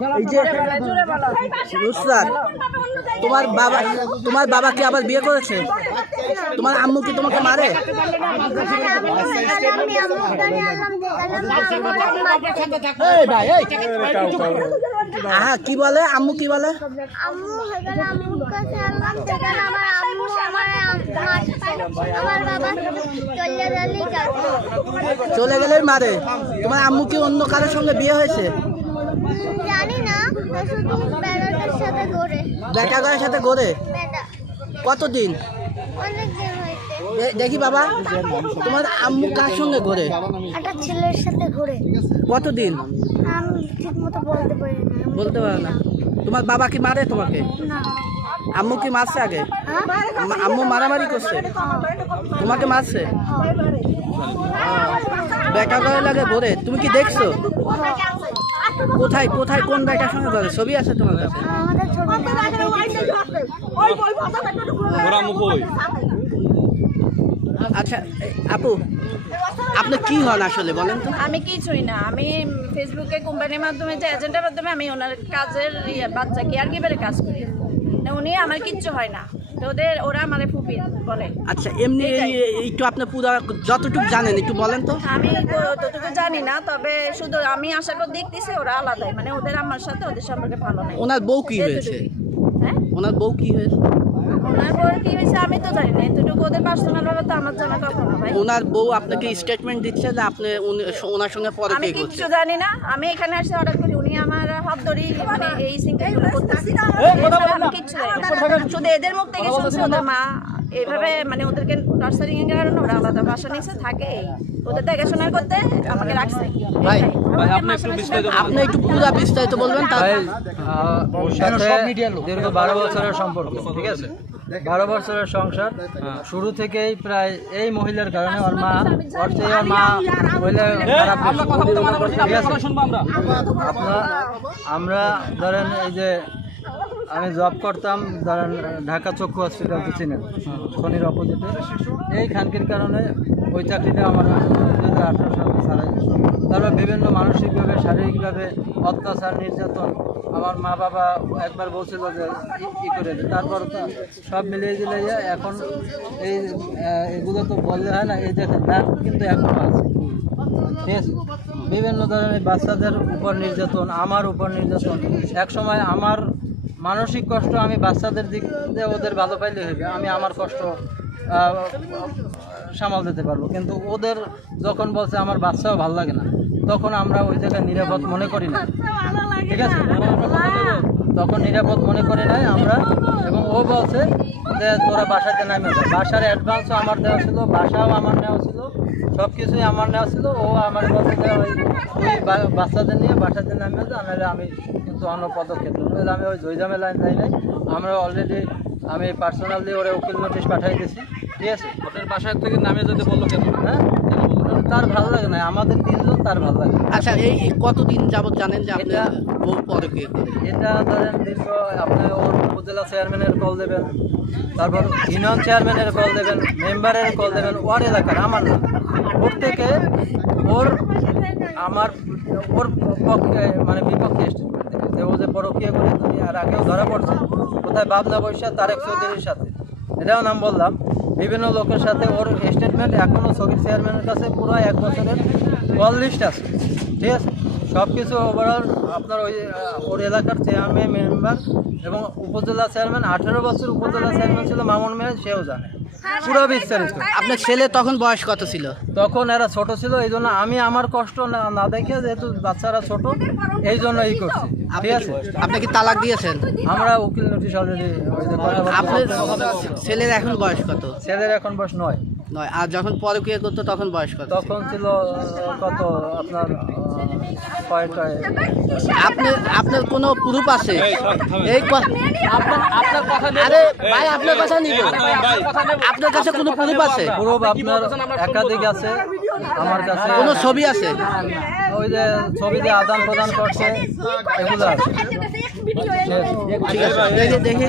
এই যে নুসরাত তোমার বাবা তোমার বাবা কি আবার বিয়ে করেছে? তোমার আম্মু কি তোমাকে মারে? হ্যাঁ কি বলে? আম্মু কি বলে? আম্মু আম্মুর কাছে আল্লাহ সেখানে আমার আম্মু আমার মারছে আমার বাবা চলে গেলেই চলে গেলে মারে। তোমার আম্মু কি অন্য কারোর সঙ্গে বিয়ে হয়েছে? জানি না শুধু বেড়াটার সাথে ঘোরে। বেটা গায়ের সাথে ঘোরে? বেড়া। কতদিন? অনেক দিন হয়েছে। দে- দেখি বাবা তোমার আম্মু কার সঙ্গে ঘোরে? একটা ছেলের সাথে ঘোরে। কতদিন? আমি ঠিক মতো বলতে পারি না বলতে পারো না। তোমার বাবা কি মারে তোমাকে? না। আম্মু কি মারছে আগে? হ্যাঁ? আম্মা- আম্মু মারামারি করছে? তোমাকে মারছে? বেটা গায়ে লাগে ঘোরে তুমি কি দেখছ? কোথায় কোথায় কোন বেটার সঙ্গে ঘরে ছবি আছে তোমার কাছে? আচ্ছা আপু আপনি কি হন আসলে বলেন তো? আমি কিছুই না আমি ফেসবুকে কোম্পানির মাধ্যমে যে এজেন্টের মাধ্যমে আমি ওনার কাজের ইয়ে বাচ্চা কেয়ার গিভারে কাজ করি। না, উনি আমার কিচ্ছু হয় না। তো ওদের ওরা ফুপি বলে। আচ্ছা এমনি এই- এই- একটু আপনি পুরো যতটুকু জানেন একটু বলেন তো। আমি ততটুকু জানি না তবে শুধু আমি আসার পর দেখতেছি ওরা আলাদাই মানে ওদের আমার সাথে ওদের সম্পর্কে ভালো নাই। ওনার বউ কি হয়েছে? হ্যাঁ? ওনার বউ কি হয়েছে? ওনার কি হয়েছে আমি তো জানি না এতটুকু ওদের পার্সোনাল তো আমার জানা কথা না ভাই। ওনার বউ আপনাকে স্টেটমেন্ট দিচ্ছে যে আপনি ওনার সঙ্গে পরে আমি কিচ্ছু জানি না আমি এখানে এসে অর্ডার করি উনি আমার হাত ধরি মানে এই সিনটাই করতেছি কিচ্ছু শুধু এদের মুখ থেকে শুনছি ওদের মা এইভাবে মানে ওদেরকে টর্চারিং এর কারণে ওরা আলাদা বাসা নিচে থাকে। ওদের দেখাশোনা করতে আমাকে রাখছে। ভাই, আপনি একটু বিস্তারিত আপনি একটু পুরো বিস্তারিত বলবেন দীর্ঘ বারো বছরের সম্পর্ক ঠিক আছে? বারো বছরের সংসার। শুরু থেকেই প্রায় এই মহিলার কারণে ওর মা ওর চেয়ে ওর মা আমরা ধরেন এই যে আমি জব করতাম ধরেন ঢাকা চক্ষু হসপিটাল তো চিনেন শনির অপোজিটে এই খানকির কারণে ওই চাকরিটা আমার হাজার আঠারো সালে ছাড়াই তারপর বিভিন্ন মানসিকভাবে, শারীরিকভাবে অত্যাচার, নির্যাতন আমার মা বাবা একবার বলছিল যে ই- করে। তারপর সব মিলিয়ে দিলে এখন এই এগুলো তো বললে হয় না, এই দেখেন দাঁত কিন্তু এখনও আছে। বিভিন্ন ধরনের বাচ্চাদের উপর নির্যাতন, আমার উপর নির্যাতন। এক সময় আমার মানসিক কষ্ট আমি বাচ্চাদের দিক দিয়ে ওদের ভালো পাইলে হবে, আমি আমার কষ্ট সামাল দিতে পারব। কিন্তু ওদের যখন বলছে আমার বাচ্চাও ভালো লাগে না, তখন আমরা ওই জায়গায় নিরাপদ মনে করি না। ঠিক আছে? তখন নিরাপদ মনে করি নাই আমরা। এবং ও বলছে যে তোরা বাসাতে নামে বাসার অ্যাডভান্সও আমার দেওয়া ছিল, বাসাও আমার নেওয়া ছিল সব কিছুই আমার নেওয়া ছিল। ও আমার বলছে যে ওই ওই বাচ্চাদের নিয়ে বাসাতে নামে যা, নাহলে আমি কিন্তু অন্য পদক্ষেপ নেব। আমি ওই জয়জামে লাইন যাই নাই। আমরা অলরেডি আমি পার্সোনালি ওরা উকিল নোটিশ পাঠাই দিয়েছি ঠিক আছে? আপনার বাসায় থেকে নামে যেতে বলল কেন? হ্যাঁ? তার ভালো লাগে না। আমাদের তিনজন তার ভালো লাগে আচ্ছা এই কতদিন যাবত জানেন যে আপনার বউ পরে এটা ধরেন দীর্ঘ আপনি ওর উপজেলা চেয়ারম্যানের কল দেবেন। তারপর ইউনিয়ন চেয়ারম্যানের কল দেবেন মেম্বারের কল দেবেন ওর এলাকার আমার না। ওর থেকে ওর আমার ওর পক্ষে মানে বিপক্ষে স্টেটমেন্ট ও যে পরকীয়া করে আর আগেও ধরা পড়ছে। কোথায় বাবনা বৈশা তারেক চৌধুরীর সাথে। এটাও নাম বললাম। বিভিন্ন লোকের সাথে ওর স্টেটমেন্ট এখনও সগির চেয়ারম্যানের কাছে পুরো এক বছরের কল লিস্ট আছে। ঠিক আছে? সব কিছু ওভারঅল আপনার ওই ওর এলাকার চেয়ারম্যান মেম্বার এবং উপজেলা চেয়ারম্যান আঠেরো বছর উপজেলা চেয়ারম্যান ছিল মামুন মেয়ে সেও জানে। পুরো বিস্তারিত আপনার ছেলে তখন বয়স কত ছিল? তখন এরা ছোট ছিল এই জন্য আমি আমার কষ্ট না না দেখে যেহেতু বাচ্চারা ছোট এই জন্য এই করছি ঠিক আছে? আপনি কি তালাক দিয়েছেন? আমরা উকিল নোটিশ অলরেডি আপনার ছেলের এখন বয়স কত? ছেলের এখন বয়স নয়। নয় আর যখন পরকীয়া করতো তখন বয়স কত তখন ছিল কত আপনার আহ, আপনার আপনার কোনো প্রুফ আছে এই আপনার আপনার কথা আরে ভাই আপনার কথা নিব আপনার কাছে কোনো প্রুফ আছে পুরো আপনার একাধিক আছে আমার কাছে কোনো ছবি আছে ওই যে ছবি যে আদান প্রদান করছে এগুলো আছে ঠিক আছে দেখে দেখে